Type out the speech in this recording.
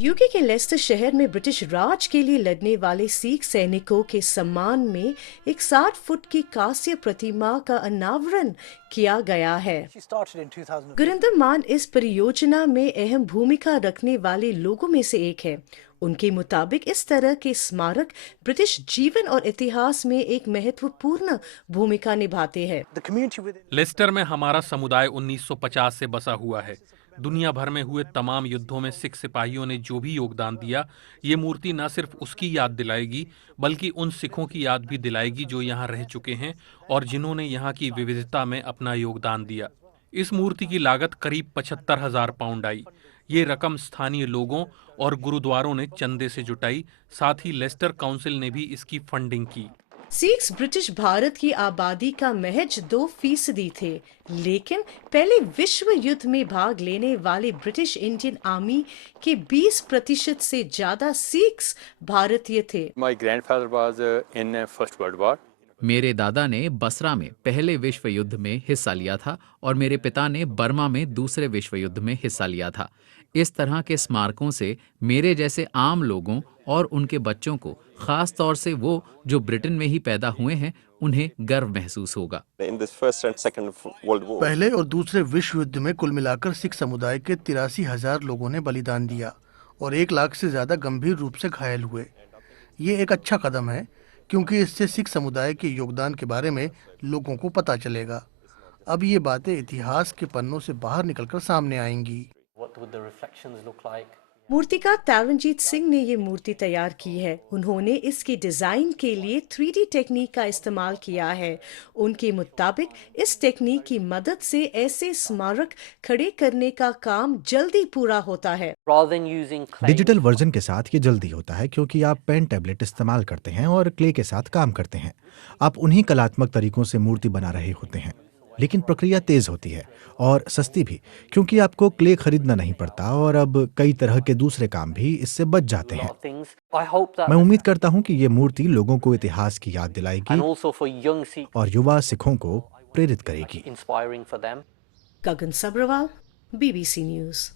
UK के Lester शहर में ब्रिटिश राज के लिए लड़ने वाले सिख सैनिकों के सम्मान में एक 60 फुट की कांस्य प्रतिमा का अनावरण किया गया है। She started in 2015. गुरिंदर मान इस परियोजना में अहम भूमिका रखने वाले लोगों में से एक है। उनके मुताबिक इस तरह के स्मारक ब्रिटिश जीवन और इतिहास में एक महत्वपूर्ण भूमिका निभाते हैं। The community within लेस्टर में हमारा समुदाय 1950 से बसा हुआ है। दुनिया भर में हुए तमाम युद्धों में सिख सिपाहियों ने जो भी योगदान दिया, ये मूर्ति न सिर्फ उसकी याद दिलाएगी बल्कि उन सिखों की याद भी दिलाएगी जो यहाँ रह चुके हैं और जिन्होंने यहाँ की विविधता में अपना योगदान दिया। इस मूर्ति की लागत करीब 75,000 पाउंड आई। ये रकम स्थानीय लोगों और गुरुद्वारों ने चंदे से जुटाई। साथ ही लेस्टर काउंसिल ने भी इसकी फंडिंग की। सिख्स ब्रिटिश भारत की आबादी का महज 2% थे, लेकिन पहले विश्व युद्ध में भाग लेने वाले ब्रिटिश इंडियन आर्मी के 20% से ज्यादा सिख्स भारतीय थे। My grandfather was in First World War. मेरे दादा ने बसरा में पहले विश्व युद्ध में हिस्सा लिया था और मेरे पिता ने बर्मा में दूसरे विश्व युद्ध में हिस्सा लिया था। इस तरह के स्मारकों से मेरे जैसे आम लोगों और उनके बच्चों को, खास तौर से वो जो ब्रिटेन में ही पैदा हुए हैं, उन्हें गर्व महसूस होगा। In this first and second world war, पहले और दूसरे विश्व युद्ध में कुल मिलाकर सिख समुदाय के 83,000 लोगों ने बलिदान दिया और 1 लाख से ज्यादा गंभीर रूप से घायल हुए। ये एक अच्छा कदम है क्योंकि इससे सिख समुदाय के योगदान के बारे में लोगों को पता चलेगा। अब ये बातें इतिहास के पन्नों से बाहर निकलकर सामने आएंगी। what would the reflections look like? मूर्तिकार तरनजीत सिंह ने ये मूर्ति तैयार की है। उन्होंने इसके डिजाइन के लिए 3D टेक्निक का इस्तेमाल किया है। उनके मुताबिक इस टेक्निक की मदद से ऐसे स्मारक खड़े करने का काम जल्दी पूरा होता है। Rather than using clay, digital version के साथ ये जल्दी होता है क्योंकि आप पेन टैबलेट इस्तेमाल करते हैं और क्ले के साथ काम करते हैं। आप उन्हीं कलात्मक तरीकों से मूर्ति बना रहे होते हैं, लेकिन प्रक्रिया तेज होती है और सस्ती भी क्योंकि आपको क्ले खरीदना नहीं पड़ता और अब कई तरह के दूसरे काम भी इससे बच जाते हैं। things. I hope that, मैं उम्मीद करता हूं कि ये मूर्ति लोगों को इतिहास की याद and दिलाएगी also for young Sikhs, और युवा सिखों को प्रेरित करेगी। inspiring for them. Gagan Sabharwal, BBC news.